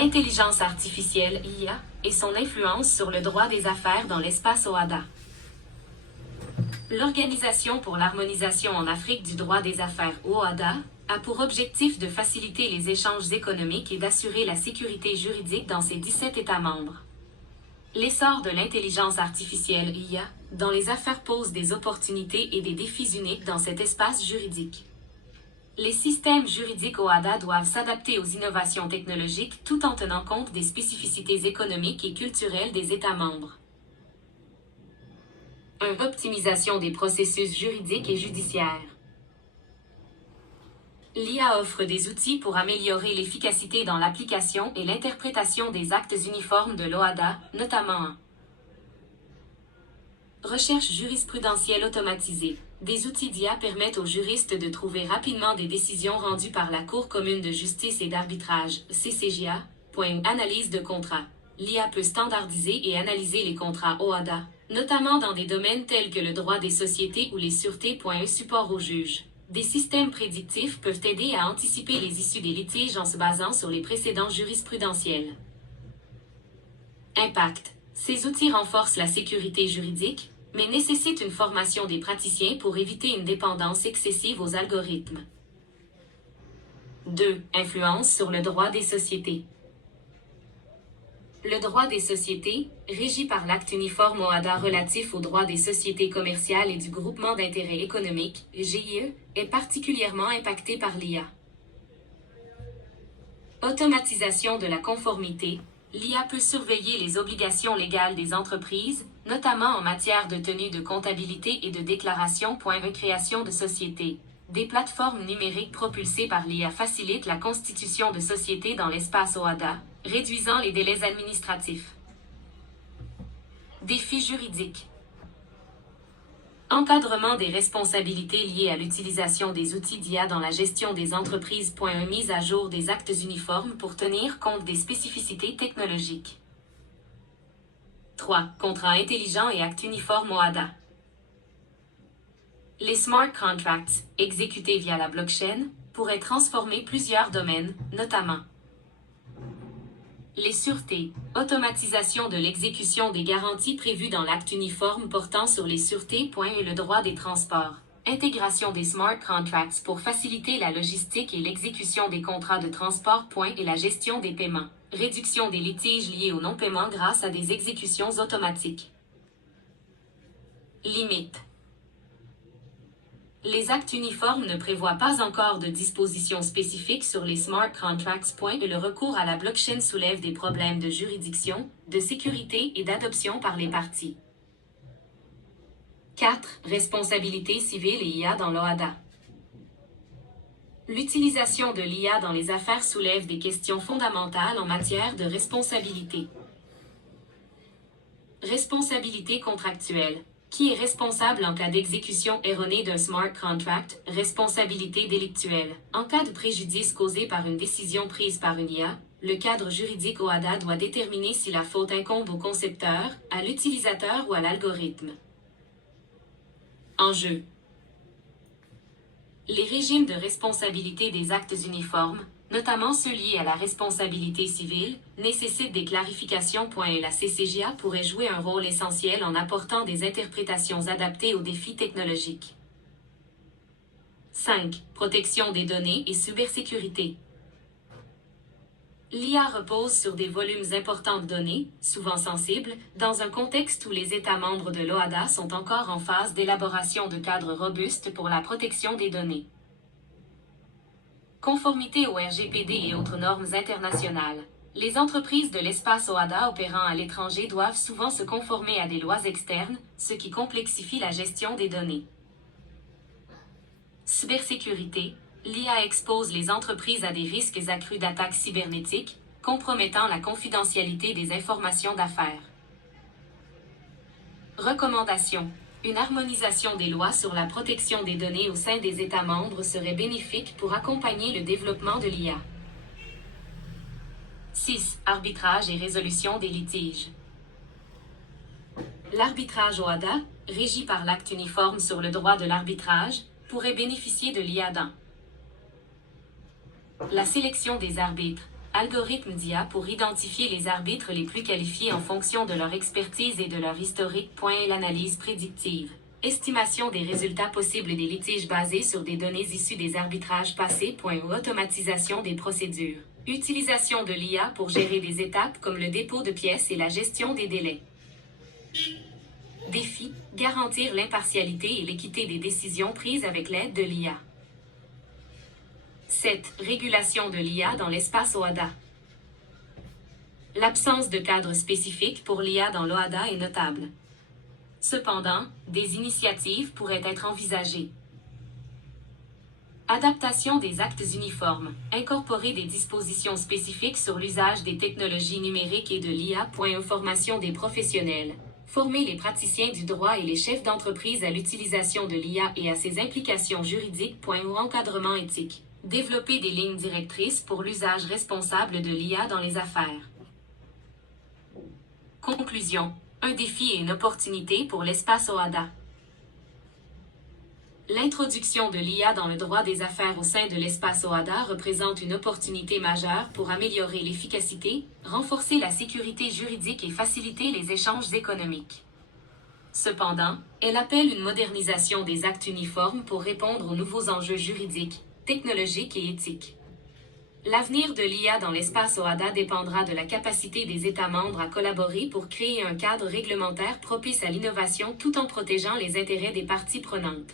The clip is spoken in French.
Intelligence artificielle (IA) et son influence sur le droit des affaires dans l'espace OHADA. L'Organisation pour l'harmonisation en Afrique du droit des affaires OHADA a pour objectif de faciliter les échanges économiques et d'assurer la sécurité juridique dans ses 17 États membres. L'essor de l'intelligence artificielle (IA) dans les affaires pose des opportunités et des défis uniques dans cet espace juridique. Les systèmes juridiques OHADA doivent s'adapter aux innovations technologiques tout en tenant compte des spécificités économiques et culturelles des États membres. Optimisation des processus juridiques et judiciaires. L'IA offre des outils pour améliorer l'efficacité dans l'application et l'interprétation des actes uniformes de l'OHADA, notamment en recherche jurisprudentielle automatisée. Des outils d'IA permettent aux juristes de trouver rapidement des décisions rendues par la Cour commune de justice et d'arbitrage, CCJA, analyse de contrats. L'IA peut standardiser et analyser les contrats OHADA, notamment dans des domaines tels que le droit des sociétés ou les sûretés. Support aux juges. Des systèmes prédictifs peuvent aider à anticiper les issues des litiges en se basant sur les précédents jurisprudentiels. Impact. Ces outils renforcent la sécurité juridique, mais nécessitent une formation des praticiens pour éviter une dépendance excessive aux algorithmes. 2. Influence sur le droit des sociétés. Le droit des sociétés, régi par l'Acte uniforme OHADA relatif aux droits des sociétés commerciales et du groupement d'intérêt économique, GIE, est particulièrement impacté par l'IA. Automatisation de la conformité. L'IA peut surveiller les obligations légales des entreprises, notamment en matière de tenue de comptabilité et de déclaration. Création de sociétés. Des plateformes numériques propulsées par l'IA facilitent la constitution de sociétés dans l'espace OHADA, réduisant les délais administratifs. Défis juridiques. Encadrement des responsabilités liées à l'utilisation des outils d'IA dans la gestion des entreprises. Mise à jour des actes uniformes pour tenir compte des spécificités technologiques. 3. Contrats intelligents et actes uniformes OHADA. Les smart contracts, exécutés via la blockchain, pourraient transformer plusieurs domaines, notamment les sûretés, automatisation de l'exécution des garanties prévues dans l'acte uniforme portant sur les sûretés. Et le droit des transports. Intégration des smart contracts pour faciliter la logistique et l'exécution des contrats de transport. Et la gestion des paiements. Réduction des litiges liés au non-paiement grâce à des exécutions automatiques. Limites. Les actes uniformes ne prévoient pas encore de dispositions spécifiques sur les smart contracts. Et le recours à la blockchain soulève des problèmes de juridiction, de sécurité et d'adoption par les parties. 4. Responsabilité civile et IA dans l'OHADA. L'utilisation de l'IA dans les affaires soulève des questions fondamentales en matière de responsabilité. Responsabilité contractuelle. Qui est responsable en cas d'exécution erronée d'un smart contract? Responsabilité délictuelle. En cas de préjudice causé par une décision prise par une IA, le cadre juridique OHADA doit déterminer si la faute incombe au concepteur, à l'utilisateur ou à l'algorithme. Enjeux. Les régimes de responsabilité des actes uniformes, notamment ceux liés à la responsabilité civile, nécessitent des clarifications. Et la CCJA pourrait jouer un rôle essentiel en apportant des interprétations adaptées aux défis technologiques. 5. Protection des données et cybersécurité. L'IA repose sur des volumes importants de données, souvent sensibles, dans un contexte où les États membres de l'OHADA sont encore en phase d'élaboration de cadres robustes pour la protection des données. Conformité au RGPD et autres normes internationales. Les entreprises de l'espace OHADA opérant à l'étranger doivent souvent se conformer à des lois externes, ce qui complexifie la gestion des données. Cybersécurité. L'IA expose les entreprises à des risques accrus d'attaques cybernétiques, compromettant la confidentialité des informations d'affaires. Recommandations. Une harmonisation des lois sur la protection des données au sein des États membres serait bénéfique pour accompagner le développement de l'IA. 6. Arbitrage et résolution des litiges. L'arbitrage OHADA, régi par l'Acte uniforme sur le droit de l'arbitrage, pourrait bénéficier de l'IA dans la sélection des arbitres, algorithmes d'IA pour identifier les arbitres les plus qualifiés en fonction de leur expertise et de leur historique. L'analyse prédictive. Estimation des résultats possibles des litiges basés sur des données issues des arbitrages passés. Automatisation des procédures. Utilisation de l'IA pour gérer des étapes comme le dépôt de pièces et la gestion des délais. Défi. Garantir l'impartialité et l'équité des décisions prises avec l'aide de l'IA. 7. Régulation de l'IA dans l'espace OHADA. L'absence de cadre spécifique pour l'IA dans l'OHADA est notable. Cependant, des initiatives pourraient être envisagées. Adaptation des actes uniformes. Incorporer des dispositions spécifiques sur l'usage des technologies numériques et de l'IA. Information des professionnels. Former les praticiens du droit et les chefs d'entreprise à l'utilisation de l'IA et à ses implications juridiques. Encadrement éthique. Développer des lignes directrices pour l'usage responsable de l'IA dans les affaires. Conclusion. Un défi et une opportunité pour l'espace OHADA. L'introduction de l'IA dans le droit des affaires au sein de l'espace OHADA représente une opportunité majeure pour améliorer l'efficacité, renforcer la sécurité juridique et faciliter les échanges économiques. Cependant, elle appelle une modernisation des actes uniformes pour répondre aux nouveaux enjeux juridiques, technologiques et éthiques. L'avenir de l'IA dans l'espace OHADA dépendra de la capacité des États membres à collaborer pour créer un cadre réglementaire propice à l'innovation tout en protégeant les intérêts des parties prenantes.